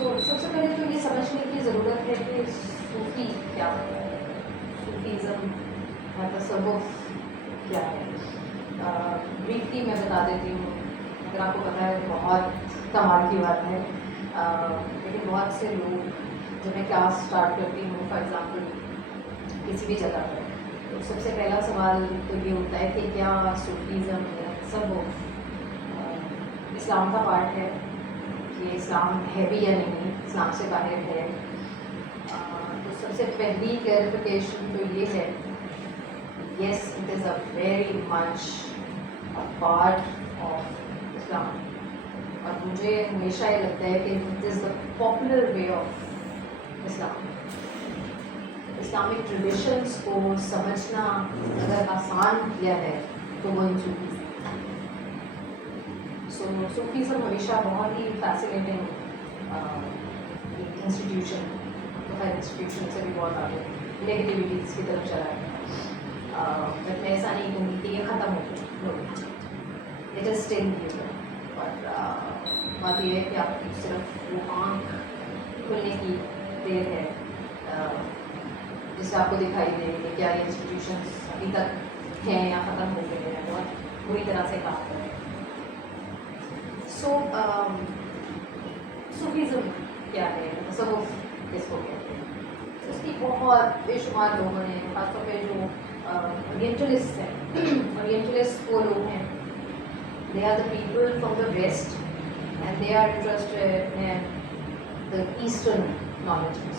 سب سے پہلے تو یہ سمجھنے کی ضرورت ہے کہ صوفی کیا ہوتا ہے، صوفیزم یا تصوف کیا ہے. بریفلی میں بتا دیتی ہوں، اگر آپ کو پتہ ہے بہت کمال کی بات ہے، لیکن بہت سے لوگ جب میں کلاس اسٹارٹ کرتی ہوں فار ایگزامپل کسی بھی جگہ پر، تو سب سے پہلا سوال تو یہ ہوتا ہے کہ کیا صوفیزم یا تصوف اسلام کا پارٹ ہے، کہ اسلام ہے بھی یا نہیں، اسلام سے باہر ہے. تو سب سے پہلی کلیریفیکیشن تو یہ ہے، yes it is a very much a part of Islam. اور مجھے ہمیشہ یہ لگتا ہے کہ it is the popular way of Islam. Islamic traditions کو سمجھنا اگر آسان کیا ہے تو وہ صوفیزم. صوفیزم ہمیشہ بہت ہی فیسینیٹنگ انسٹیٹیوشن، تو ہر انسٹیٹیوشن سے بھی بہت آگے نیگیٹیوٹیز کی طرف چلا ہے. بٹ میں ایسا نہیں کہوں گی کہ یہ ختم ہو گیا، اٹ از اسٹل ہیئر. اور بات یہ ہے کہ آپ کی صرف وہ آنکھ کھلنے کی دیر ہے جس سے آپ کو دکھائی دے کہ کیا یہ انسٹیٹیوشنس ابھی تک ہیں یا ختم ہو گئے ہیں، بہت بری طرح سے کام کر رہے ہیں. صوفیزم کیا ہے، تصوف کس کو کہتے ہیں؟ اس کی بہت بے شمار لوگوں نے، خاص طور پہ جو اورینٹلسٹ ہیں، اورینٹلسٹ وہ لوگ ہیں، they are the people from the west and they are interested in the eastern knowledges.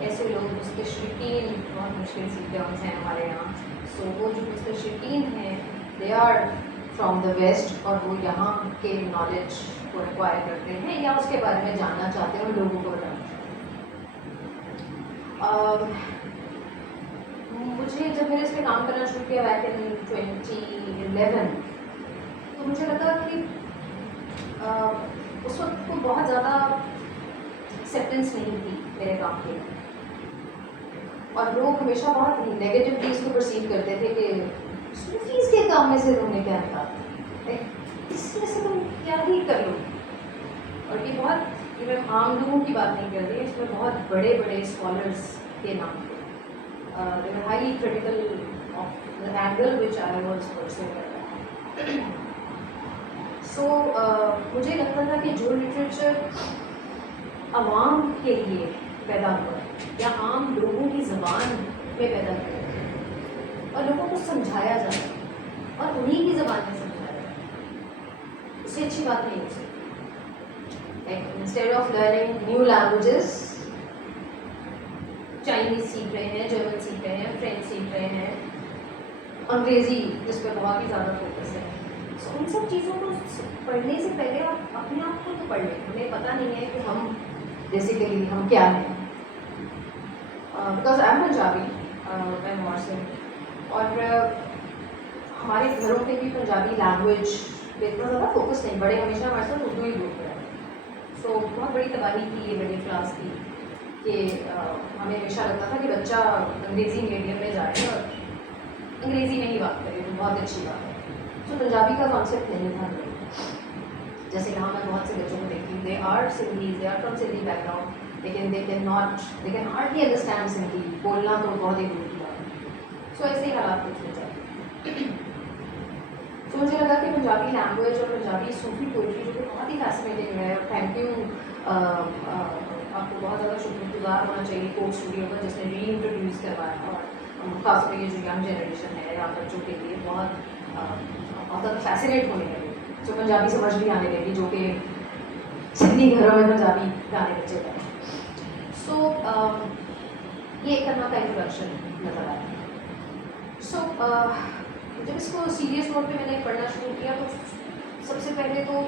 ایسے لوگ مستشرقین، بہت مشکل سی ٹرمس ہیں ہمارے یہاں. سو وہ جو مستشرقین ہیں they are from the west, اور وہ یہاں کے نالج کو ایکوائر کرتے ہیں یا اس کے بارے میں جاننا چاہتے ہیں اور لوگوں کو بتانا چاہتے ہیں. مجھے جب میں نے اس پہ کام کرنا شروع کیا بیک ان 2011، تو مجھے لگا کہ اس وقت کو بہت زیادہ ایکسیپٹنس نہیں تھی میرے کام کی، اور لوگ ہمیشہ بہت نیگیٹو چیز کو پرسیو کرتے تھے کہ صوفیز کے کام میں سے تم نے کیا نکالا، اس میں سے تم کیا ہی کر لو. اور یہ بہت، یہ میں عام لوگوں کی بات نہیں کر رہی، اس میں بہت بڑے بڑے اسکالرس کے نام تھے. they were highly critical of the angle which I was pursuing at that time. So مجھے لگتا تھا کہ جو لٹریچر عوام کے لیے پیدا ہوا ہے یا عام لوگوں کی زبان میں پیدا کیا ہے اور لوگوں کو سمجھایا جائے اور انہیں کی زبان میں سمجھایا جائے، اس سے اچھی بات نہیں ہو سکتی. Instead of learning new languages, Chinese سیکھ رہے ہیں، جرمن سیکھ رہے ہیں، فرینچ سیکھ رہے ہیں، انگریزی جس پہ بہت ہی زیادہ فوکس ہے. سو ان سب چیزوں کو پڑھنے سے پہلے آپ اپنے آپ کو تو پڑھ لیں. ہمیں پتہ نہیں ہے کہ ہم بیسیکلی ہم کیا ہیں. بیکاز آئی ایم پنجابی، میں محسن، اور ہمارے گھروں پہ بھی پنجابی لینگویج پہ اتنا زیادہ فوکس نہیں، بڑے ہمیشہ ہمارے ساتھ اردو ہی بولتے ہیں. سو بہت بڑی تباہی تھی یہ میڈل کلاس کی کہ ہمیں ہمیشہ لگتا تھا کہ بچہ انگریزی میڈیم میں جائے اور انگریزی میں ہی بات کرے تو بہت اچھی بات ہے. تو پنجابی کا کانسیپٹ نہیں تھا. جیسے یہاں میں بہت سے بچوں کو دیکھتی ہوں، they are Sindhi, they are from Sindhi background, لیکن they can hardly understand Sindhi, بولنا تو بہت ہی دور کی بات ہے. سو ایسے ہی حالات کچھ ہو جاتے. تو مجھے لگا کہ پنجابی لینگویج اور پنجابی صوفی پوئٹری جو کہ بہت ہی فیسینیٹنگ ہے، اور تھینک یو، آپ کو بہت زیادہ شکر گزار ہونا چاہیے کوک اسٹوڈیو کا جس نے ری انٹروڈیوس کروایا، اور خاص طور پہ یہ جو ینگ جنریشن ہے یا بچوں کے لیے بہت زیادہ فیسینیٹ ہونے لگے، جو پنجابی سمجھ بھی آنے لگی، جو کہ سندھی گھروں میں پنجابی گانے بچے گئے. سو یہ ایک طرح کا انٹروڈکشن نظر آیا. سو جب اس کو سیریس نوٹ پہ میں نے پڑھنا شروع کیا تو سب سے پہلے تو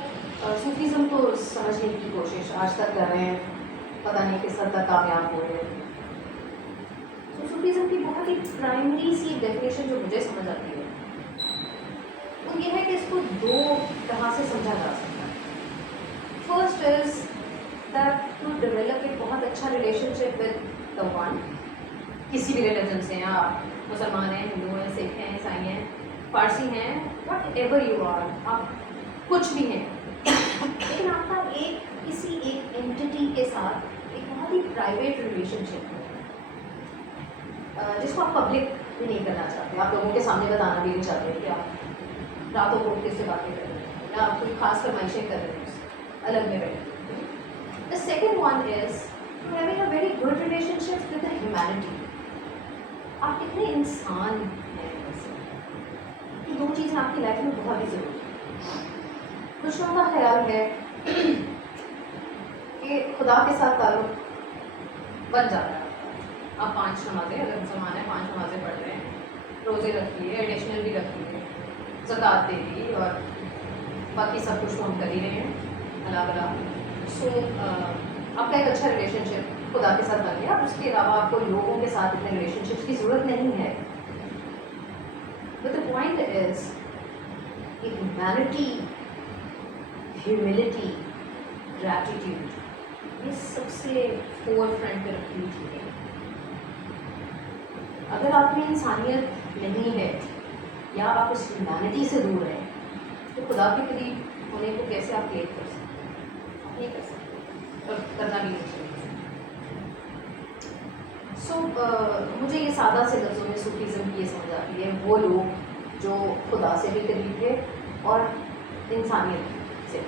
صوفیزم کو سمجھنے کی کوشش آج تک کر رہے ہیں، پتہ نہیں کس حد تک کامیاب ہو رہے ہیں. تو صوفیزم کی بہت ہی پرائمری سی ڈیفینیشن جو مجھے سمجھ آتی ہے وہ یہ ہے کہ اس کو دو طرح سے سمجھا جا سکتا ہے. First is that to develop ایک بہت اچھا relationship with the one, کسی بھی ریلیجن سے ہیں آپ، مسلمان ہیں، ہندو ہیں، سکھ ہیں، عیسائی ہیں، پارسی ہیں، وٹ ایور یو آر، آپ کچھ بھی ہیں، لیکن آپ کا ایک کسی ایک اینٹی کے ساتھ ایک بہت ہی پرائیویٹ ریلیشن شپ ہے جس کو آپ پبلک بھی نہیں کرنا چاہتے, آپ لوگوں کے سامنے بتانا بھی نہیں چاہتے کہ آپ راتوں کو کس سے باتیں کر رہے ہیں یا آپ کوئی خاص فرمائشیں کر رہے ہیں, الگ میں بیٹھے. The second one is having a very good relationship with the humanity. آپ کتنے انسان ہیں ویسے, یہ دو چیزیں آپ کی لائف میں بہت ہی ضروری ہیں. کچھ لوگوں کا خیال ہے کہ خدا کے ساتھ تعلق بن جاتا ہے. آپ 5 نمازیں, اگر مسلمان ہیں 5 نمازیں پڑھ رہے ہیں, روزے رکھیے, ایڈیشنل بھی رکھیے, زکوٰۃ دے دی, اور باقی سب کچھ تو ہم کر ہی رہے ہیں اللہ بلا. سو آپ کا ایک اچھا ریلیشن شپ خدا کے ساتھ بن گیا. اس کے علاوہ آپ کو لوگوں کے ساتھ اتنے ریلیشن شپس کی ضرورت نہیں ہے. But the point is humanity, humility, gratitude, یہ سب سے فور فرنٹ پہ رکھنی چاہیے. اگر آپ میں انسانیت نہیں ہے یا آپ اس ہیومینٹی سے دور ہیں تو خدا کے قریب ہونے کو کیسے آپ کلیئر کر سکتے ہیں؟ نہیں کر سکتے, اور کرنا بھی نہیں چاہیے. سو مجھے یہ سادہ سے لفظوں میں صوفیزم کی یہ سمجھ آتی ہے, وہ لوگ جو خدا سے بھی قریب تھے اور انسانیت سے.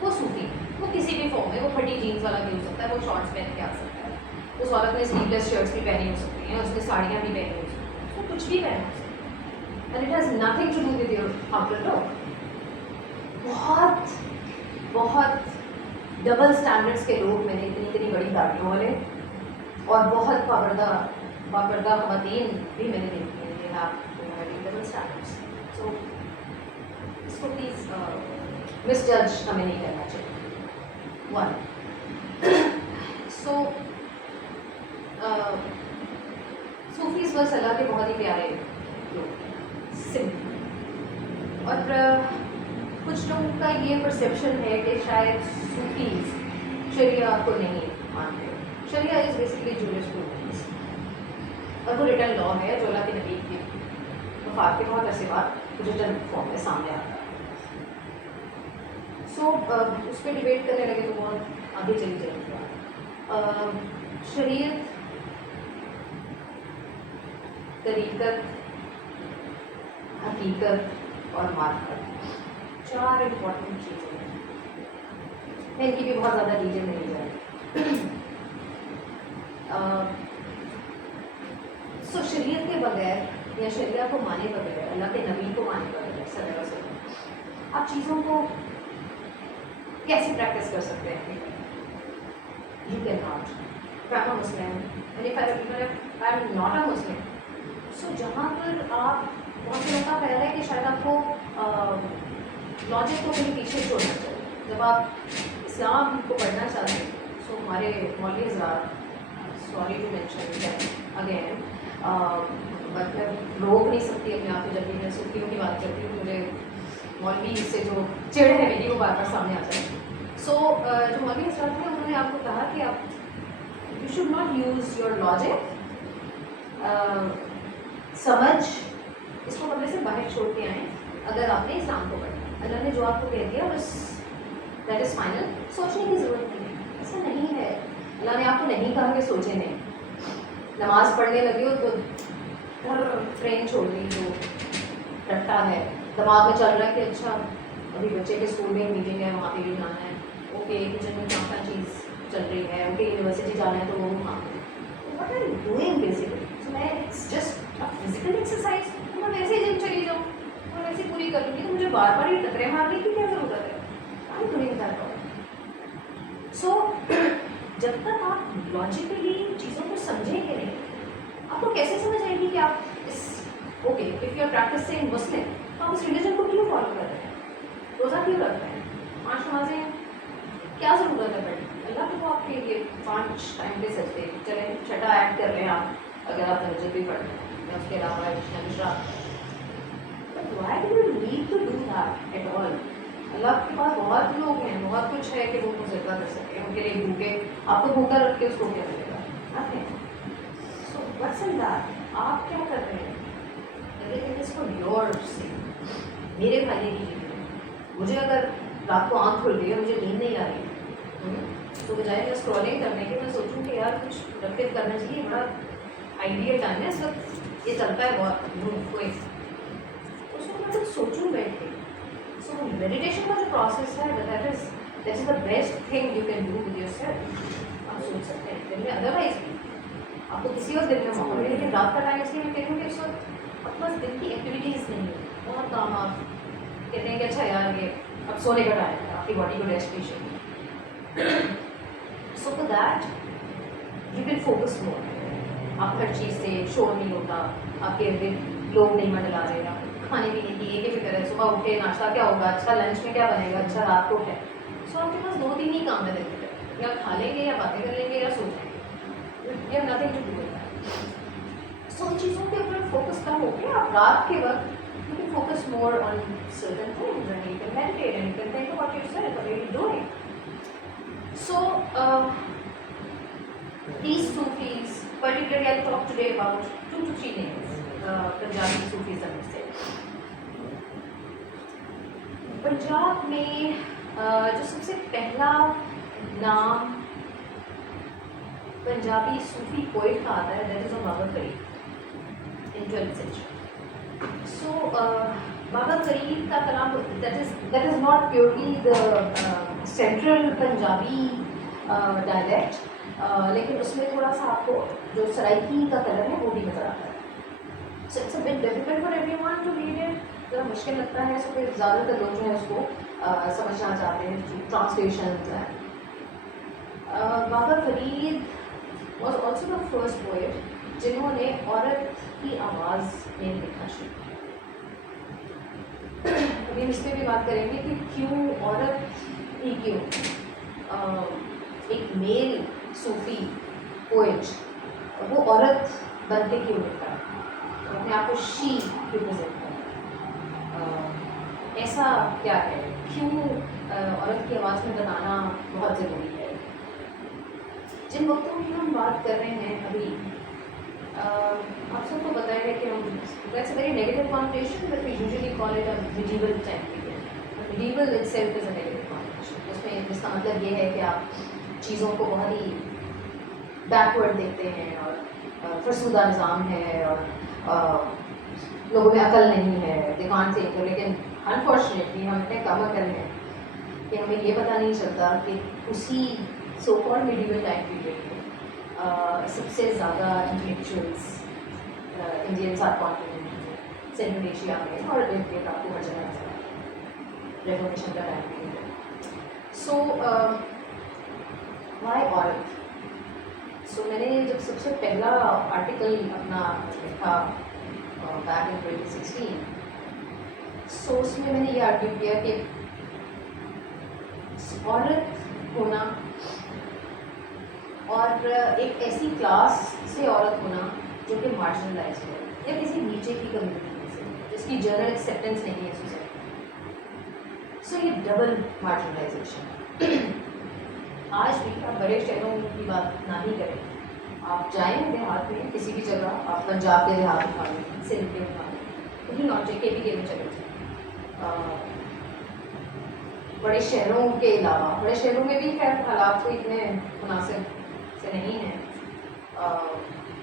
وہ صوفی, وہ کسی بھی فارم میں, وہ پھٹی جینس والا بھی ہو سکتا ہے, وہ شارٹس پہن کے آ سکتا ہے, اس عورت نے سلیو لیس شرٹس بھی پہنی ہو سکتی ہیں, اس نے ساڑیاں بھی پہنی ہو سکتی ہیں, وہ کچھ بھی پہنا ہو سکتا ہے. And it has nothing to do with your outer look. بہت بہت ڈبل اسٹینڈرڈس کے لوگ میں نے اتنی بڑی گاڑیوں والے اور بہت پابردہ خواتین بھی میں نے دیکھی ہیں. یہ آپ ڈبل اسٹینڈرڈس. سو اس کو پلیز مس جج ہمیں نہیں کرنا چاہیے. ون سو صوفیز بس اللہ کے بہت ہی پیارے لوگ ہیں, سمپل. اور کچھ لوگوں کا یہ پرسیپشن ہے کہ شاید صوفیز شریعہ کو نہیں مانتے. شریعہ از بیسکلی جورسپروڈنس, اور وہ ریٹن لا ہے جو اللہ کے نبی کی وفات کے بہت عرصے بعد ریٹن فارم میں سامنے آتا ہے. سو اس پہ ڈبیٹ کرنے لگے تو بہت آگے چلی جائے گی. شریعت, طریقت, حقیقت اور معرفت, 4 امپورٹنٹ چیزیں ہیں. میں ان کی بھی بہت زیادہ ڈیٹیل میں نہیں جائے. سو شریعت کے بغیر یا شریعہ کو مانے بغیر, اللہ کے نبی کو مانے بغیر صلی اللہ علیہ وسلم, آپ چیزوں کو کیسے پریکٹس کر سکتے ہیں؟ You can not. I'm a Muslim, and if I'm not a Muslim, so جہاں پر آپ بہت سے لوگوں کا خیال ہے کہ شاید آپ کو لاجک کو کہیں پیچھے چھوڑنا چاہیے جب آپ اسلام کو پڑھنا چاہتے ہیں. سو ہمارے مولوی حضرات, sorry to mention again, but میں روک نہیں سکتی اپنے آپ کو جب بھی میں صوفیوں کی بات کرتی ہوں, مجھے مولوی سے جو چڑ ہے میری وہ بار بار سامنے آ جائے. سو جو مولوی حضرات ہیں انہوں نے آپ کو کہا کہ آپ you should not use your logic, سمجھ اس کو کمرے سے باہر چھوڑ کے آئیں اگر آپ نے اسلام کو پڑھنا. اللہ نے جو آپ کو کہہ دیا بس دیٹ از فائنل, سوچنے کی ضرورت نہیں ہے. ایسا نہیں ہے, اللہ نے آپ کو نہیں کہا کہ سوچے نہیں. نماز پڑھنے لگے ہو تو ٹرین چھوڑ دی جو رٹا ہے, دماغ میں چل رہا ہے کہ اچھا ابھی بچے کے اسکول میں میٹنگ ہے, وہاں پہ بھی جانا ہے, اوکے کچن میں کیا چیز چل رہی ہے, اوکے یونیورسٹی جانا ہے تو وہ وہاں پہ. What are you doing basically? So میں اٹس جسٹ فزیکل ایکسرسائز, میں ویسے ہی جم چلی جاؤں اور ویسے پوری کر لوں گی, تو مجھے بار بار یہ ٹکرے مارنے کی کیا ضرورت ہے؟ I am doing that. So جب تک آپ لاجیکلی چیزوں کو سمجھیں گے نہیں, آپ کو کیسے سمجھ آئے گی کہ آپ اس okay if you are practising Muslim تو آپ اس ریلیجن کو کیوں فالو کر رہے ہیں, روزہ کیوں رکھتے ہیں, 5 نمازیں کیا ضرورت ہے پڑھنے. اللہ تو آپ کے لیے 5 ٹائم دے سکتے ہیں, چلیں چھٹا ایڈ کر رہے ہیں آپ اگر آپ تہجد بھی پڑھ رہے ہیں یا اس کے علاوہ اشراق. But why do you need to do that at all? اللہ کے پاس بہت لوگ ہیں, بہت کچھ ہے کہ وہ مذاکرہ کر سکتے ہیں, ان کے لیے بھوکے آپ کو بھوکا رکھ کے اس کو کیا ملے گا؟ سو وٹس ان دیٹ, آپ کیا کر رہے ہیں؟ میرے بھائی کی چیزیں, مجھے اگر رات کو آنکھ کھل رہی ہے, مجھے نیند نہیں آ رہی ہے, تو بجائے میں اسکرولنگ کرنے کے میں سوچوں کہ یار کچھ پروڈکٹیو کرنا چاہیے, بڑا آئیڈیل ٹائم ہے اس وقت, یہ چلتا ہے بہت کوئی, اس کو میں کچھ سوچوں بیٹھ کے. سو میڈیٹیشن کا جو پروسیس ہے that is the best thing you can do with your self. آپ سوچ سکتے ہیں دن میں, ادروائز آپ کو کسی اور دن میں موقع ملے, لیکن رات کا ٹائم اس لیے میں کہتی ہوں کہ اس وقت اپنا دن کی ایکٹیویٹیز نہیں ہے, بہت کام. آپ کہتے ہیں کہ اچھا یار یہ اب سونے کا ٹائم ہے, آپ کی باڈی کو ریسٹ بھی چاہیے. So for that you can focus more. آپ ہر چیز سے شور نہیں ہوتا, آپ کے ارد لوگ نہیں منڈلا رہے, آپ کھانے پینے کی یہ بھی کریں, صبح اٹھے ناشتہ کیا ہوگا, اچھا لنچ میں کیا بنے گا, اچھا رات کو ہے. سو آپ کے پاس 2-3 ہی کام ہے دن میں, یا کھا لیں گے یا باتیں کر لیں گے یا سو جائیں گے, یا نتھنگ ٹو ڈو. سو ان چیزوں کے اوپر فوکس کم ہو کے آپ رات کے وقت you can focus more on certain things and you can meditate and you can think about yourself, what are you doing. So these Sufis, particularly I'll talk today about 2 to 3 names, Punjabi Sufism سے. پنجاب میں جو سب سے پہلا نام پنجابی صوفی poet کا آتا ہے that is بابا Farid in 12th century. So بابا فرید کا کلام that is not purely the central Punjabi dialect, لیکن اس میں تھوڑا سا آپ کو جو سرائکی کا کلر ہے وہ بھی نظر آتا ہے. So it's a bit difficult for everyone to read it, ذرا مشکل لگتا ہے. سو پھر زیادہ تر لوگ جو ہے اس کو سمجھنا چاہتے ہیں ٹرانسلیشنز ہیں. بابا Farid was also the first poet جنہوں نے عورت کی آواز میں لکھنا شروع کیا. ابھی ہم اس پہ بھی بات کریں گے کہ کیوں عورت ہی کیوں ایک میل صوفی پوئٹ وہ عورت بن کے کیوں لکھتا ہے, اپنے آپ کو شی ریپرزینٹ کرتا ہے. ایسا کیا ہے, کیوں عورت کی آواز میں بنانا بہت ضروری ہے. جن وقتوں کی ہم بات کر رہے ہیں ابھی, آپ سب کو پتہ ہے کہ ہم that's a very negative connotation but we usually call it a medieval time period. Medieval itself is a negative connotation. اس میں جس کا مطلب یہ ہے کہ آپ چیزوں کو بہت ہی بیکورڈ دیکھتے ہیں اور فرسودہ نظام ہے اور لوگوں میں عقل نہیں ہے, دے کانٹ تھنک. لیکن انفارچونیٹلی ہم اتنے کم عقل ہیں کہ ہمیں یہ پتہ نہیں چلتا کہ اسی so called medieval time period میں سب سے زیادہ انٹلیکچوئلس انڈین سب کانٹیننٹ میں, سینٹرل ایشیا میں اور آپ کو ہر جگہ نظر آتا ہے. ریولیوشن کا ٹائم پیریڈ ہے. سو وائی عورت. سو میں نے جب سب سے پہلا آرٹیکل اپنا لکھا بیک ان 2016, سو اس میں نے یہ آرگیو کیا کہ عورت ہونا اور ایک ایسی کلاس سے عورت ہونا جو کہ مارجنلائز ہے یا کسی نیچے کی کمیونٹی میں سے جس کی جنرل ایکسیپٹنس نہیں ہے سوسائٹی میں. سو یہ ڈبل مارجنلائزیشن. آج بھی آپ بڑے شہروں کی بات نہ ہی کریں, آپ جائیں دیہات میں کسی بھی جگہ, آپ پنجاب کے دیہات اٹھا لیں, سندھ کے اٹھا لیں, کہیں نارتھ کے بھی میں چلے جائیں. بڑے شہروں کے علاوہ بڑے شہروں میں بھی خیر حالات تو اتنے مناسب سے نہیں ہیں.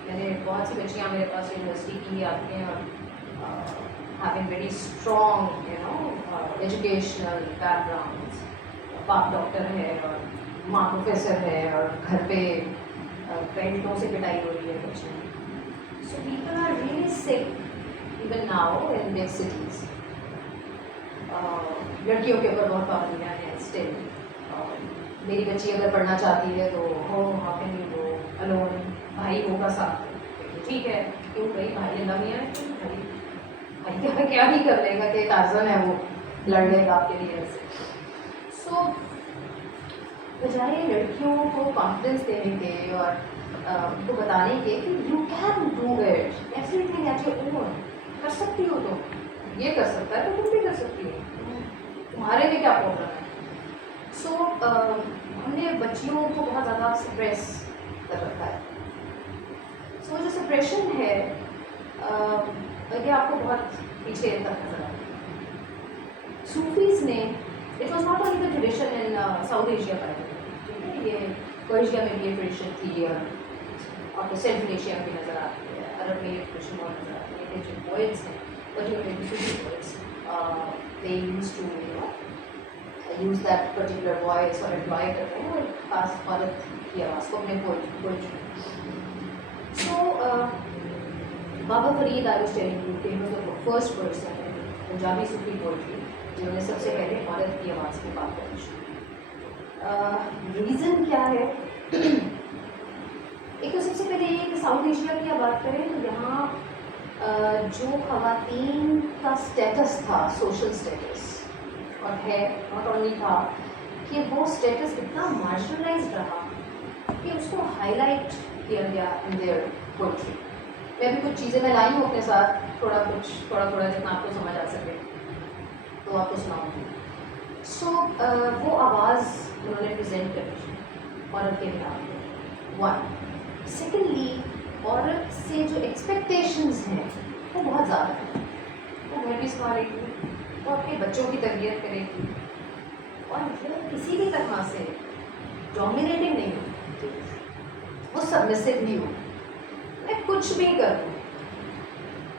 میں نے بہت سی بچیاں میرے پاس یونیورسٹی کی آتی ہیں اور having very strong educational back ground. باپ ڈاکٹر ہے اور ماں پروفیسر ہے اور گھر پہ پینٹوں سے پٹائی ہو رہی ہے بچوں میں. سو پیپل آر ریئلی سک even now in big cities. لڑکیوں کے اوپر بہت پابندیاں ہیں اسٹل. میری بچی اگر پڑھنا چاہتی ہے تو ہو how can you go alone, بھائی ہوگا ساتھ, ٹھیک ہے کیوں بھائی بھائی اللہ میاں ہے, بھائی کیا ہی کر لے گا کہ ٹارزن ہے وہ لڑ لے گا آپ کے لیے ایسے. سو بجائے لڑکیوں کو کانفیڈنس دینے کے اور ان کو بتانے کے کہ you can do it everything at your own, کر سکتی ہو, تو یہ کر سکتا ہے تو تم بھی کر سکتی ہو, تمہارے لیے کیا پرابلم ہے. سو ہم نے بچیوں کو بہت زیادہ سپریس کر رکھا ہے. سو جو سپریشن ہے یہ آپ کو بہت پیچھے تک نظر آتی ہے. صوفیز نے it was not only the tradition in South Asia کا, یہ پرشیا میں بھی یہ ٹریڈیشن تھی اور تو سینٹرل ایشیا میں بھی نظر آتی ہے, عرب میں یہ ٹریڈیشن بہت نظر آتی ہے کہ جو پوئٹس ہیں particularly poets they used to use that particular voice اور employ کرتے ہیں اور خاص عورت کی آواز کو اپنے poetry. So بابا Farid I was telling you کہ he was the first person in Punjabi Sufi poetry جنہوں نے سب سے پہلے عورت کی آواز میں بات کرنی. ریزن کیا ہے؟ ایک تو سب سے پہلے یہ کہ ساؤتھ ایشیا کی بات کریں تو یہاں جو خواتین کا اسٹیٹس تھا, سوشل اسٹیٹس اور ہے ناٹ اونلی تھا, کہ وہ اسٹیٹس اتنا مارشلائزڈ رہا کہ اس کو ہائی لائٹ کیا گیا ان دیئر پوئٹری. میں بھی کچھ چیزیں میں لائی ہوں اپنے ساتھ, تھوڑا جتنا آپ کو سمجھ آ سکے تو آپ کو سناؤں گی. سو وہ آواز انہوں نے پریزنٹ کری عورت کے خلاف. ون. سیکنڈلی عورت سے جو ایکسپیکٹیشنز ہیں وہ بہت زیادہ ہیں. وہ گھر بھی سنبھالے گی, وہ اپنے بچوں کی تربیت کرے گی, اور وہ کسی بھی طرح سے ڈومینیٹنگ نہیں ہوتی, وہ سبمسو بھی ہو. میں کچھ بھی کروں,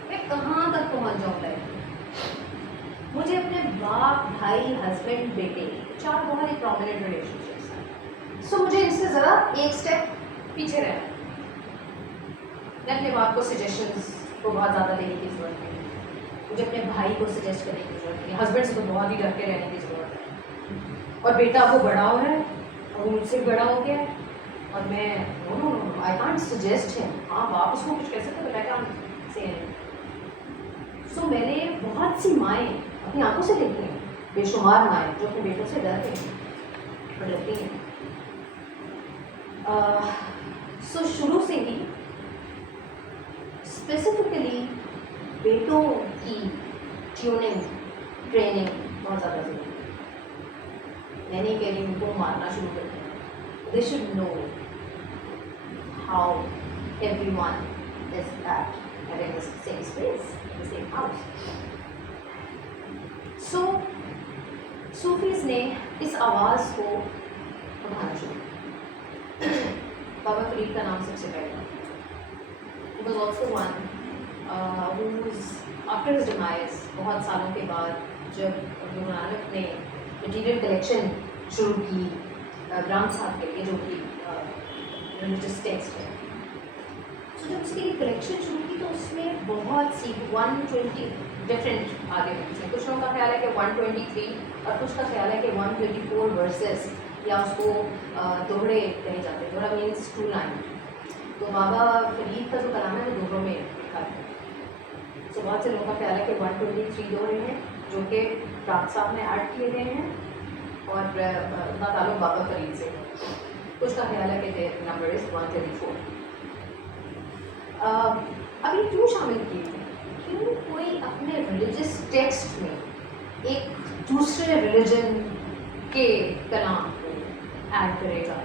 میں کہاں تک پہنچ جاؤں لائف, مجھے اپنے باپ, بھائی, ہسبینڈ, بیٹے, 4 بہت ہی پرومیننٹ ریلیشن شپس ہیں. سو مجھے اس سے ذرا ایک اسٹیپ پیچھے رہنا. میں اپنے باپ کو سجیشنز کو بہت زیادہ دینے کی ضرورت نہیں, مجھے اپنے بھائی کو سجیسٹ کرنے کی ضرورت نہیں, ہسبینڈ سے تو بہت ہی ڈر کے رہنے کی ضرورت ہے. اور بیٹا وہ بڑا ہو رہا ہے اور وہ مجھ سے بڑا ہو گیا ہے اور میں نو آئی کانٹ سجیسٹ ہم. ہاں باپ اس کو کچھ کہہ سکتے بٹ آئی کانٹ سے. سو میں نے بہت سی مائیں اپنی آنکھوں سے دیکھی ہیں, بے شمار مائیں جو اپنے بیٹوں سے ڈر رہی ہیں اور ڈرتی ہیں. سو شروع سے ہی اسپیسیفکلی بیٹوں کی ٹیوننگ, ٹریننگ بہت زیادہ ضروری ہے. میں نہیں کہہ رہی ان کو مارنا شروع کر دیں. They should know how everyone is at having the same space, the same house. So صوفیز نے اس آواز کو اٹھانا شروع کیا. بابا فرید کا نام سب سے پہلے. He was also one who's after his demise, بہت سالوں کے بعد جب گرو نانک نے مٹیریل کلیکشن شروع کی گرام صاحب کے لیے جو کہ ریلیجس ٹیکسٹ ہے, تو جب اس کی کلیکشن شروع کی تو اس میں بہت سی 120 ڈفرینٹ آرگیومنٹس ہیں. کچھ لوگوں کا خیال ہے کہ 123 اور کچھ کا خیال ہے کہ 124 ورسز, یا اس کو دوہڑے کہے جاتے ہیں. دوہڑا مینس 2 لائن. تو بابا فرید کا جو کلام ہے وہ دوہروں میں لکھا ہے. تو بہت سے لوگوں کا خیال ہے کہ 123 دوہرے ہیں جو کہ ڈاک صاحب نے ایڈ کیے گئے ہیں اور ان کا تعلق بابا فرید سے. کچھ کا خیال ہے کہ نمبر از 134. اب یہ کیوں شامل کیے گئے؟ کیوں کوئی اپنے ریلیجس ٹیکسٹ میں ایک دوسرے ریلیجن کے کلام کو ایڈ کرے گا؟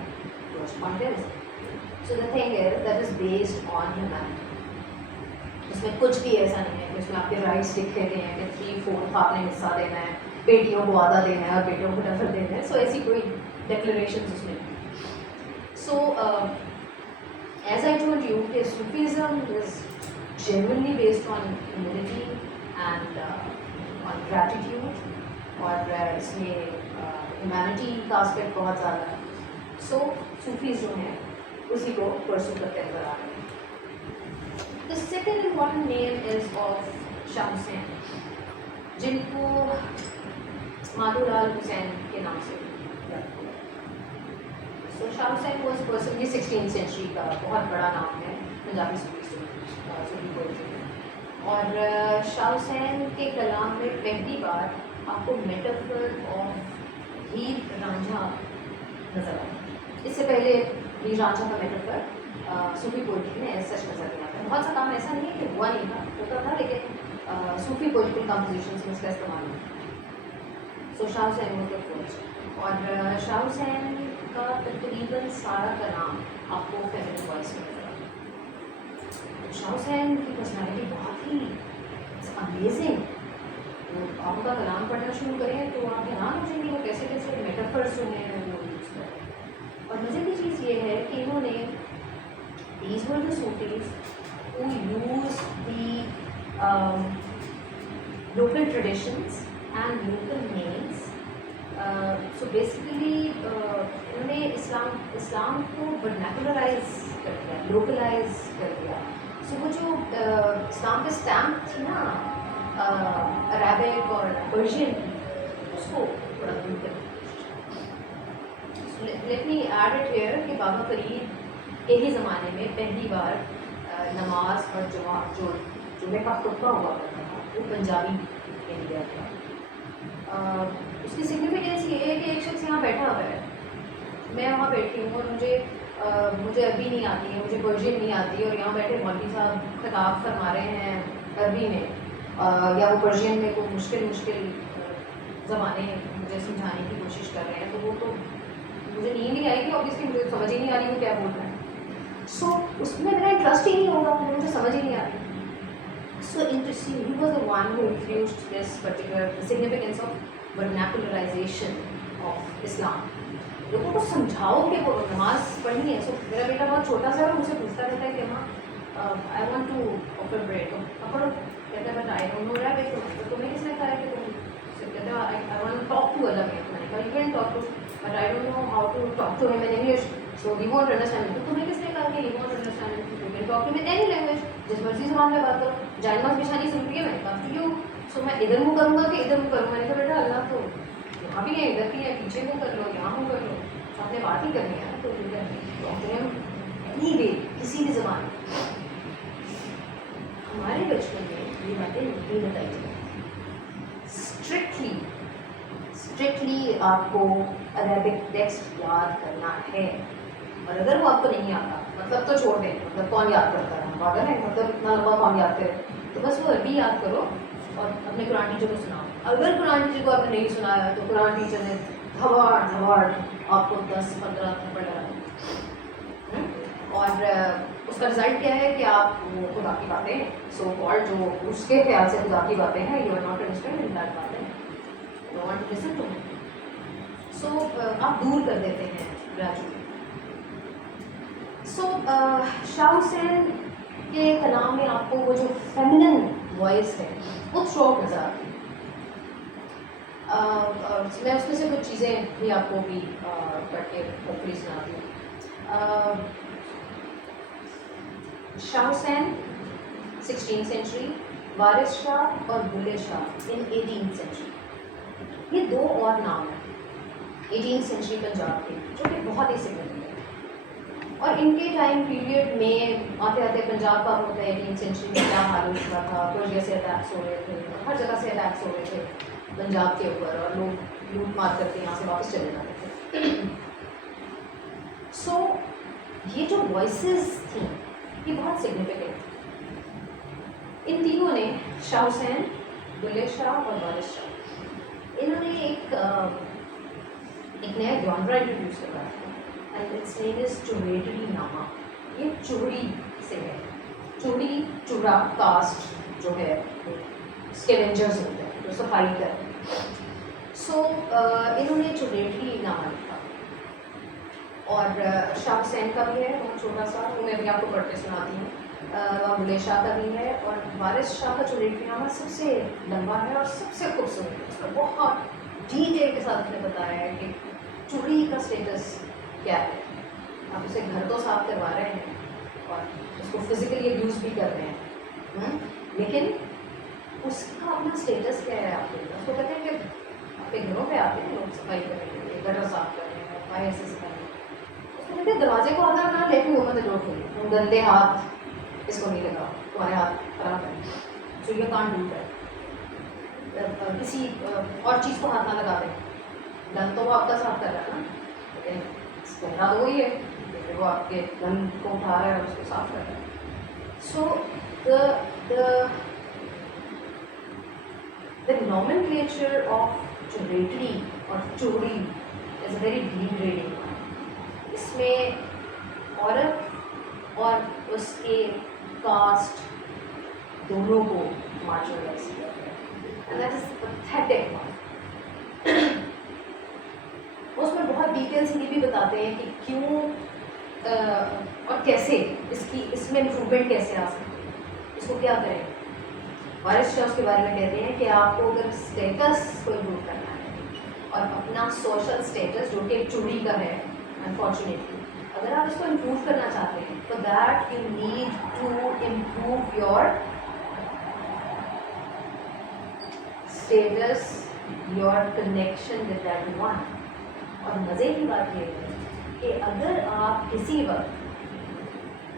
So the thing is that is based on humanity. اس میں کچھ بھی ایسا نہیں ہے کہ اس میں آپ کے رائٹس لکھے گئے ہیں کہ 3/4 آپ نے حصہ دینا ہے, بیٹیوں کو آدھا دینا ہے اور بیٹوں کو ڈبل دینا ہے. سو ایسی کوئی ڈیکلریشنز اس میں نہیں. سو as I told you, Sufism is genuinely based on humility and on gratitude, اور اس میں humanity کا aspect بہت زیادہ ہے. سو صوفیز جو ہیں اسی کو پرسو کرتے نظر آ رہے ہیں. The second important name is of شاہ حسین, جن کو مادھو لال حسین کے نام سے یاد کیا. تو شاہ Hussein was personally 16th century کا بہت بڑا نام ہے پنجابی صوفی پوئٹری میں. اور شاہ حسین کے کلام میں پہلی بار آپ کو میٹافر آف ہیر رانجھا نظر آتا ہے. اس سے پہلے ہیر رانجھا کا میٹافر صوفی پوئٹری میں ایز سچ نظر نہیں آتا. بہت سا کام ایسا نہیں ہے کہ ہوا نہیں تھا, ہوتا تھا, لیکن صوفی پوئٹری کمپوزیشنس میں اس کا استعمال نہیں تھا. سو شاہ حسین واز دا فرسٹ. اور شاہ حسین کا تقریباً سارا کلام آپ کو فیمنن وائس میں نظر آتا ہے. شاہ حسین کی پرسنالٹی بہت ہی امیزنگ. آپ ان کا کلام پڑھنا شروع کریں تو آپ حیران ہو جائیں گے وہ کیسے کیسے میٹافرس جو ہیں وہ یوز کریں. اور مزے were the Sufis who used the local traditions and local names. So basically انہوں نے اسلام کو ورنیکولرائز کر دیا, لوکلائز کر دیا. سو وہ جو اسلام کے اسٹیمپ تھی نا عربک اور پرشین کی, اس کو تھوڑا دور کر دیا. Let me add it here کہ بابا فرید یہی زمانے میں پہلی بار نماز اور جمعے کا خطبہ ہوا کرتا تھا, وہ پنجابی میں دیا تھا. اس کی سگنیفیکینس یہ ہے کہ ایک شخص یہاں بیٹھا ہوا ہے, میں وہاں بیٹھی ہوں اور مجھے عربی نہیں آتی ہے, مجھے پرشین نہیں آتی, اور یہاں بیٹھے مولوی صاحب خطاب فرما رہے ہیں عربی میں یا وہ پرشین میں کوئی مشکل زبانیں مجھے سمجھانے کی کوشش کر رہے ہیں, تو وہ تو مجھے نیند نہیں آئے گی, اوبیسلی مجھے سمجھ ہی نہیں آ رہی وہ کیا بول رہے ہیں. سو اس میں میرا انٹرسٹ ہی نہیں ہوگا, مجھے سمجھ ہی نہیں آ رہی. So interesting, he was the one who introduced this particular significance of vernacularization of Islam. لوگوں کو سمجھاؤ کہ وہ نماز پڑھنی ہے. سو میرا بیٹا بہت چھوٹا سا ہے, مجھ سے پوچھتا رہتا ہے کہ ماں I want to offer bread, تو پڑھو, کہتا ہے but I don't know Arabic, تو تمہیں کس نے کہا ہے کہ تم کہتے ہو I want to talk to Allah. میں نے کہا you can talk to, but I don't know how to talk to him in English, so he won't understand. تو تمہیں کس نے کہا کہ he won't understand, you can talk to with any language, جس مرضی زبان میں بات کرو. جائن ماز بچھانی سیکھ ہے, میں نے کہا ٹو یو. سو میں ادھر منہ کروں گا کہ ادھر منہ کروں. میں نے کہا بیٹا اللہ تو یہاں بھی ہے, ادھر بھی ہے, پیچھے منہ کر لو, یہاں منہ کر لو, آپ نے بات ہی کرنی ہے نا. تو اینی وے کسی بھی زبان ہمارے بچپن میں یہ باتیں نہیں بتائی جائیں. اسٹرکٹلی آپ کو عربک ٹیکسٹ یاد کرنا ہے, اور اگر وہ آپ کو نہیں آتا مطلب تو چھوڑ دیں, مطلب کون یاد کرتا ہے, پاگل ہے, مطلب اتنا لمبا کون یاد کرے. تو بس وہ عربی یاد کرو اور اپنے قرآن ٹیچر کو سناؤ. اگر قرآن ٹیچر کو آپ نے نہیں سنایا تو قرآن ٹیچر نے دھواڑ آپ کو 10-15 تھپڑ لگا دیں. اور اس کا رزلٹ کیا ہے کہ آپ وہ خدا کی باتیں سو کالڈ جو اس کے خیال سے خدا کی باتیں ہیں, you are not interested in that باتیں, you want to listen to me. So آپ دور کر دیتے ہیں گریجویٹلی. سو شاہ حسین کے کلام میں آپ کو وہ جو فیمنن وائس ہے وہ تھرو آؤٹ نظر آتی ہے. میں اس میں سے کچھ چیزیں بھی آپ کو بھی پڑھ کے ہوپفلی سناتی ہوں. شاہ حسین 16th سینچری, وارث شاہ اور بلے شاہ ان 18th سینچری. یہ دو اور نام ہیں 18th سینچری پنجاب کے جو کہ بہت ہی سگنیفیکینٹ ہیں. اور ان کے ٹائم پیریڈ میں آتے آتے پنجاب کا ہوتا ہے 18th سینچری میں کیا حال ہو چکا تھا. پرشیا سے اٹیکس ہو رہے تھے, ہر جگہ سے اٹیکس ہو رہے تھے پنجاب کے اوپر, اور لوگ لوٹ مار کر کے یہاں سے واپس چلے جاتے تھے. سو یہ جو وائسز تھیں یہ بہت سگنیفیکینٹ تھی. ان تینوں نے شاہ حسین, بلے شاہ اور وارث شاہ, انہوں نے ایک نیا جانرا انٹروڈیوس کرا تھا, اینڈ اٹس نیم از چوریٹری نامہ. یہ چوڑی سے ہے, چوڑی چورا کاسٹ جو ہے اسکیونجرز ہوتے ہیں جو صفائی کرتے ہیں. سو انہوں نے چوریٹری نامہ لکھا, اور شاہ حسین کا بھی ہے بہت چھوٹا سا, وہ میں بھی آپ کو پڑھ کے سناتی ہوں. بلے شاہ کا بھی ہے, اور وارث شاہ کا چوریٹری نامہ سب سے لمبا ہے اور سب سے خوبصورت ہے. اس کا بہت ڈیٹیل کے ساتھ نے بتایا ہے کہ چوری کا اسٹیٹس کیا ہے. آپ اسے گھر تو صاف کروا رہے ہیں اور اس کو فزیکلی ابیوز بھی کر رہے ہیں, لیکن اس کا اپنا اسٹیٹس کیا ہے آپ کے لیے. اس کو کہتے ہیں کہ آپ کے گھروں پہ آتے ہیں لوگ صفائی کرنے کے لیے, گٹر صاف کر رہے ہیں, صفائی ایسے سکھا رہے ہیں. اس کو کہتے ہیں دروازے کو آدھا نہ لے کے اوپر ڈور کھولی, تم گندے ہاتھ اس کو نہیں لگاؤ, تمہارے ہاتھ خراب ہے. سو یہ کانٹ ڈو دیٹ. کسی اور چیز کو ہاتھ نہ لگا دیں. گن تو وہ آپ کا صاف کر رہا ہے نا, لیکن کہنا تو وہی ہے کہ وہ آپ کے گن کو اٹھا رہا ہے اور اس کو صاف کر رہا ہے. سو the nomenclature of چوریٹری اور چوری is a very degrading one. اس میں عورت اور اس کے کاسٹ دونوں کو مارجنلائز کیا گیا, and that is pathetic one. اس میں بہت ڈیٹیلس یہ بھی بتاتے ہیں کہ کیوں اور کیسے اس میں امپروومنٹ کیسے آ سکتی ہے, اس کو کیا کریں. وارث شاہ اس کے بارے میں کہتے ہیں کہ آپ کو اگر اسٹیٹس کو امپروو کرنا ہے اور اپنا سوشل اسٹیٹس جو کہ چوری کا ہے انفارچونیٹلی, اگر آپ اس کو امپروو کرنا چاہتے ہیں تو that you need to improve your status, your connection with that one. اور مزے کی بات یہ ہے کہ اگر آپ کسی وقت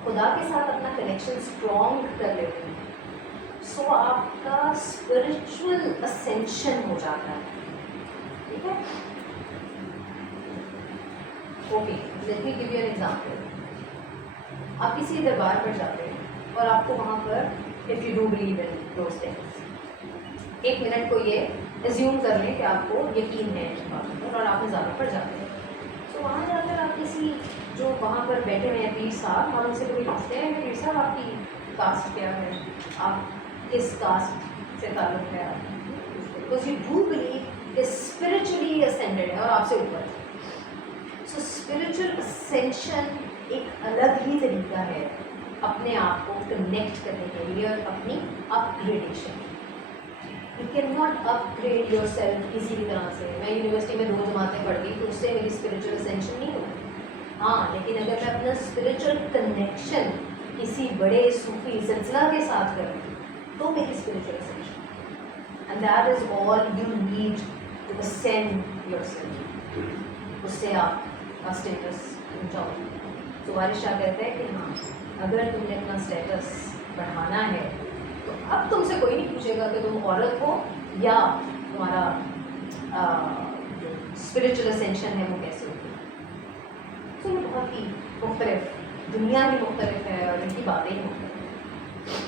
خدا کے ساتھ اپنا کنیکشن اسٹرانگ کر لیتے ہیں سو آپ کا اسپرچل اسینشن ہو جاتا ہے. ٹھیک ہے, okay, let me give you an example. آپ کسی دربار پر جاتے ہیں اور آپ کو وہاں پر if you do believe in those things, ایک منٹ کو یہ ایزیوم کر لیں کہ آپ کو یقین ہے اس بات پر اور آپ نظاروں پر جاتے ہیں. تو وہاں جا کر آپ کسی جو وہاں پر بیٹھے ہوئے ہیں پیر صاحب, ہم ان سے کبھی پوچھتے ہیں کہ پیر صاحب آپ کی کاسٹ کیا ہے, آپ کس کاسٹ سے تعلق ہے, آپ بیکاز یو ڈو بلیو کہ اسپرچولی اسینڈیڈ ہے اور آپ سے اوپر. سو اسپرچل اسینشن ایک الگ ہی طریقہ ہے اپنے آپ کو کنیکٹ کرنے کے لیے اور اپنی upgradation. You can not upgrade yourself کسی بھی طرح سے. میں یونیورسٹی میں 2 جماعتیں پڑھتی تو اس سے میری اسپرچل اسینشن نہیں ہوتی. ہاں, لیکن اگر میں اپنا اسپرچل کنیکشن کسی بڑے صوفی سلسلہ کے ساتھ کروں تو میری spiritual ascension, and that is all you need to ascend yourself. اس سے آپ کا اسٹیٹس اونچا ہوگا. تو وارث شاہ کہتے ہیں کہ ہاں, اگر تم نے اپنا اسٹیٹس بڑھانا ہے تو اب تم سے کوئی نہیں پوچھے گا کہ تم عورت ہو یا تمہارا جو اسپرچل اسینشن ہے وہ کیسے ہوگی. تو یہ بہت ہی مختلف, دنیا بھی مختلف ہے اور ان کی باتیں ہی مختلف ہیں.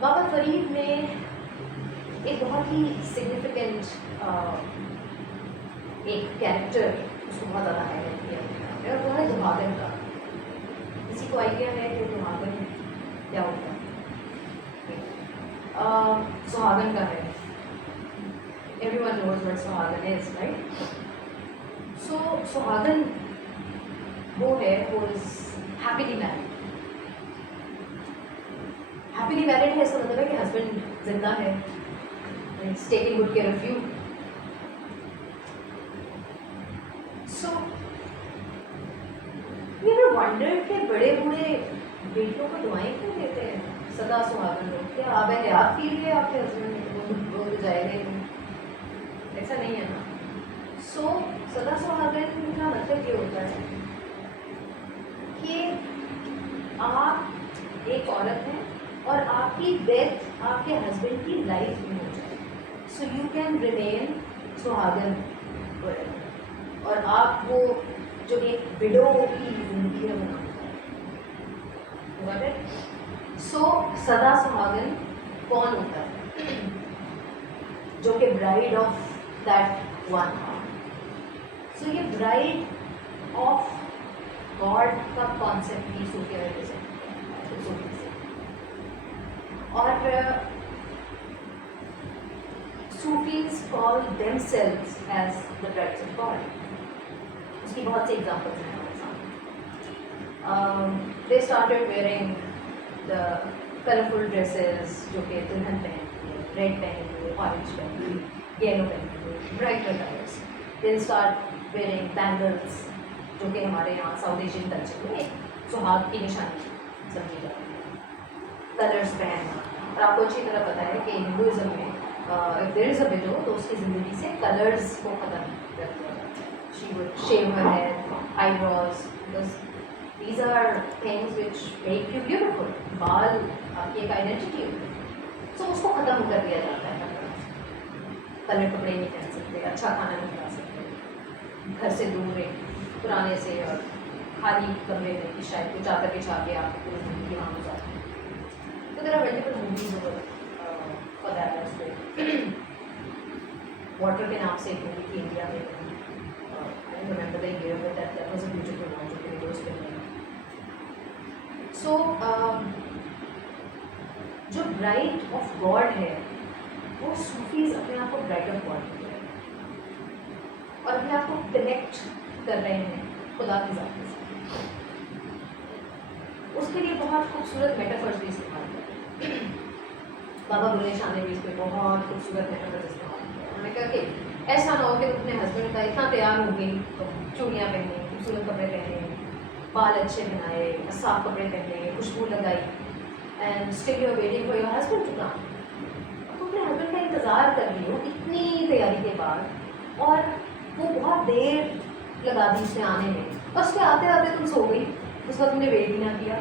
بابا فرید نے ایک بہت ہی سگنیفیکنٹ ایک کیریکٹر اس کو بہت زیادہ ہائی لائٹ کیا اور وہ ہے دماغن کا. کسی کو آئیڈیا ہے کہ دماغن کیا ہوتا ہے؟ سہاگن کا ہے. Everyone knows what Suhagan is, right? So Suhagan وہ ہے who is happily married. Happily married ہے اس کا مطلب ہے کہ ہسبینڈ زندہ ہے, it's taking good care of you. So you ever wondered کہ بڑے بوڑھے بیٹیوں کو دعائیں کیوں دیتے ہیں سدا سہاگن لوگ؟ کیا آب حیات کے لیے آپ کے ہسبینڈ وہ جائے گا؟ ایسا نہیں ہے نا. سو سدا سہاگن کا مطلب یہ ہوتا ہے کہ آپ ایک عورت ہیں اور آپ کی ڈیتھ آپ کے ہسبینڈ کی لائف میں ہو جائے, سو یو کین ریمین سہاگن اور آپ وہ جو ایک وڈو کی زندگی ہے وہ نہ ہے. سو سدا سہاگن کون ہوتا ہے؟ جو کہ bride of that one. So یہ برائڈ آف گاڈ کا کانسیپٹ بھی صوفیہ ریپرزینٹ صوفی سے. اور Sufis call themselves as the brides of God. اس کی بہت سی ایگزامپلس ہیں ہمارے سامنے. They started wearing the colourful dresses جو کہ دلہن پہنتی ہے, ریڈ پہنتی ہے, آرنج پہنتی ہے, یلو پہنتی ہے, brighter colours. Then start wearing bangles جو کہ ہمارے یہاں ساؤتھ ایشین کلچر میں ایک سہاگ کی نشانی سمجھی جاتی ہے, کلرس پہننا. اور آپ کو اچھی طرح پتہ ہے کہ ہندوازم میں اف دیر از اے وڈو تو اس کی زندگی سے کلرس کو ختم کر دیا جاتا ہے. She would shave her head, eyebrows, because these are things which make you beautiful. بال آپ کی ایک آئیڈینٹی ہوتی ہے. سو اس کو ختم کر دیا جاتا ہے. کلر کپڑے نہیں پہن سکتے, اچھا کھانا نہیں کھا سکتے, گھر سے دور رہیں, پرانے سے اور خالی کمرے میں کہ شاید کوئی چادر بچھا کے آپ کو زندگی وہاں گزارتے ہیں. تو ذرا ملٹیپل موویز واٹر کے نام سے ایک مووی تھی انڈیا میں, remember the year but that was a beautiful one جو کہ ویڈیوز پہ نہیں. سو جو برائڈ آف گاڈ ہے وہ صوفیز اپنے آپ کو برائڈ آف گاڈ کہتے ہیں اور اپنے آپ کو کنیکٹ کر رہے ہیں خدا کی ذات کے ساتھ. اس کے لیے بہت خوبصورت میٹافرز بھی استعمال کرتے ہیں. بابا بلے شاہ نے بھی اس پہ بہت خوبصورت میٹافرز استعمال کیا. انہوں نے کہا کہ ایسا نہ ہو کہ اپنے ہسبینڈ کا اتنا تیار ہو گئی تو چوڑیاں پہنے, خوبصورت کپڑے پہنے, بال اچھے بنائے, صاف کپڑے پہنے, خوشبو لگائی, and still you are waiting for your husband to come. تو اپنے ہسبینڈ کا انتظار کر رہی ہو اتنی تیاری کے بعد, اور وہ بہت دیر لگا دی اس نے آنے میں, اور اس کے آتے آتے تم سو گئی, اس کا تم نے ویٹ بھی نہ کیا,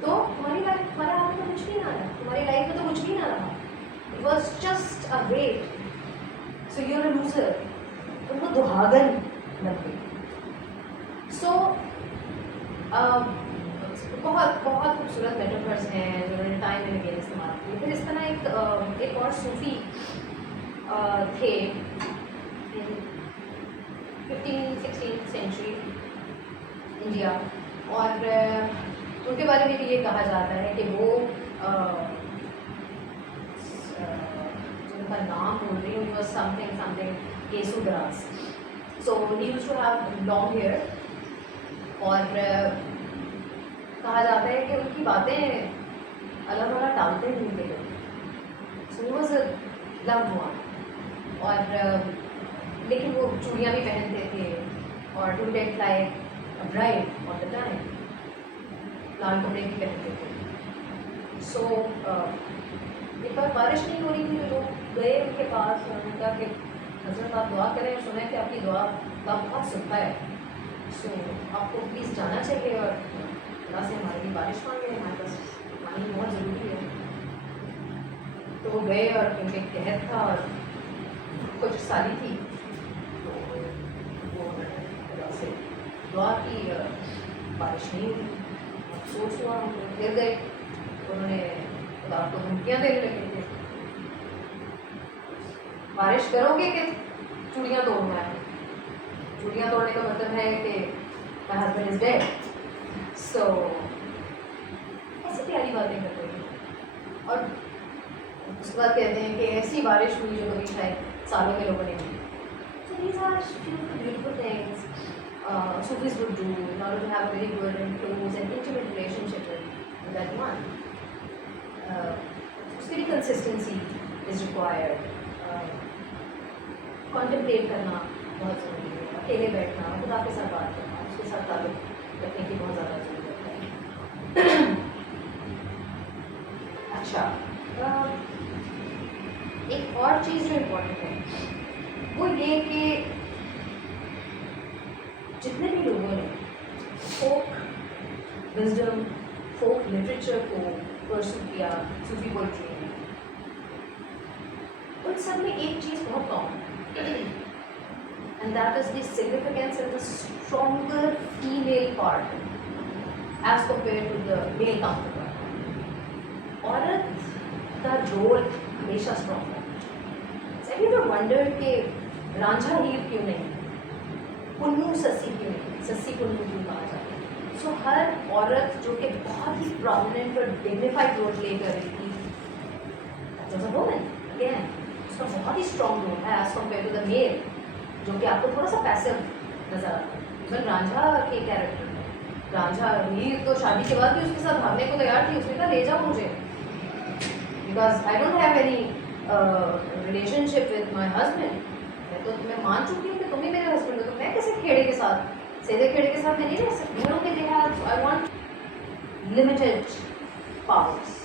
تو تمہاری لائف, تمہارے ہاتھ میں کچھ بھی نہ رہا, تمہاری لائف میں تو کچھ بھی نہ رہا. It was just a wait. So you are a loser. تم کو دہاگن لگ گئی. سو بہت بہت خوبصورت میٹافرز ہیں جو انہوں نے ٹائم اینڈ اگین استعمال کیے. پھر اس طرح ایک اور صوفی تھے 15th-16th سینچری انڈیا, اور ان کے بارے میں بھی یہ کہا جاتا ہے کہ وہ جن کا نام بول رہی ہوں, واز سم تھنگ کیسو داس. So he used to have long hair, اور کہا جاتا ہے کہ ان کی باتیں اللہ تعالیٰ ٹالتے نہیں تھے. So he was a loved one, اور لیکن وہ چوڑیاں بھی پہنتے تھے, اور to date like bride all the time, لال کپڑے بھی پہنتے تھے. سو ایک بار بارش نہیں ہو رہی تھی, تو لوگ گئے ان کے پاس, اور انہوں نے کہا کہ حضرت آپ دعا کریں, سنیں کہ آپ کی دعا بہت سنتا ہے, سو آپ کو پلیز جانا چاہیے اور اللہ سے ہمارے لیے بارش مانگے, ہمارے پاس پانی بہت ضروری ہے. تو وہ گئے, اور کیونکہ قحط تھا اور کچھ سالی تھی, تو وہ اللہ سے دعا کی, بارش نہیں ہوئی. افسوس ہوا, پھر گئے, انہوں نے خدا کو دھمکیاں دینے لگے تھے, بارش کرو گے کہ چوڑیاں توڑنا ہے. چوڑیاں توڑنے کا مطلب ہے کہ my husband is dead. So ایسی پیاری باتیں کرتے ہیں, اور اس کے بعد کہتے ہیں کہ ایسی بارش ہوئی جو کبھی شاید سالوں میں لوگوں نے کی. So these are few beautiful things Sufis would do in order to have a very good and close and intimate relationship with that one. اس کے لیے consistency is required. Contemplate کرنا بہت ضروری ہے, اکیلے بیٹھنا, خدا کے ساتھ بات کرنا, اس کے ساتھ تعلق رکھنے کی بہت زیادہ ضرورت ہے. اچھا, ایک اور چیز جو امپورٹنٹ ہے وہ یہ کہ جتنے بھی لوگوں نے فوک وزڈم, فوک لٹریچر کو پرسو کیا صوفی پوئٹری میں, ان سب میں ایک چیز بہت کامن ہے, and that is the significance of the stronger female part as compared to the male counterpart. عورت کا رول ہمیشہ اسٹرانگ ہے. Have you ever wondered کہ رانجھا ہیر کیوں نہیں, پنو سسی کیوں نہیں, سسی پنو کیوں کہا جاتا ہے؟ سو ہر عورت جو کہ بہت ہی پرومیننٹ اور ڈگنیفائڈ رول پلے کر رہی تھی, that was a woman. Again, اس کا بہت ہی اسٹرانگ رول ہے ایز کمپیئر ٹو دا میل, جو کہ آپ کو تھوڑا سا پیسو نظر آتا ہے. ایون رانجھا کے کیریکٹر میں, رانجھا ہیر تو شادی کے بعد بھی اس کے ساتھ بھاگنے کو تیار تھی, اس نے کہا لے جاؤ مجھے, because I don't have any relation ship with my husband. میں تو تمہیں مان چکی ہوں کہ تم ہی میرے ہسبینڈ ہو, تو میں کیسے کھیڑے کے ساتھ, سیدھے کھیڑے کے ساتھ میں نہیں رہ سکتی. میں کہ they have, I want limited powers.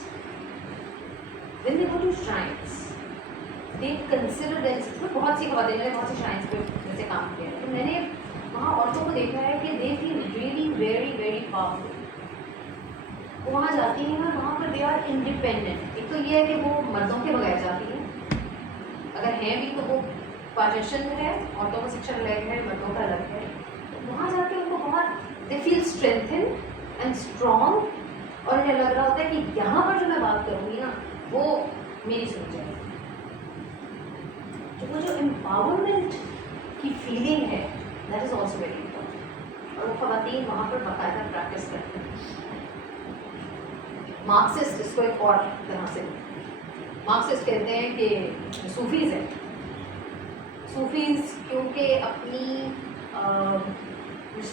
when they go to shrines they consider themselves, بہت سی خواتین نے بہت سی شرائنس پہ جیسے کام کیا ہے, تو میں نے وہاں عورتوں کو دیکھا ہے کہ they feel really very very powerful. وہاں جاتی ہیں نا, وہاں پر they are independent. ایک تو یہ ہے کہ وہ مردوں کے بغیر جاتی ہیں, اگر ہیں بھی تو وہ پارٹیشن ہے, عورتوں کا سیکشن الگ ہے, مردوں کا الگ ہے. وہاں جا کے ان کو بہت they feel strengthened and strong, اور انہیں لگ رہا ہوتا ہے کہ یہاں پر جو میں بات کروں گی نا وہ میری سن جائے. وہ جو امپاورمنٹ کی فیلنگ ہے that is also very important, اور وہ خواتین وہاں پر باقاعدہ پریکٹس کرتے ہیں. مارکسسٹ اس کو ایک اور طرح سے, مارکسسٹ کہتے ہیں کہ صوفیز ہیں, صوفیز کیونکہ اپنی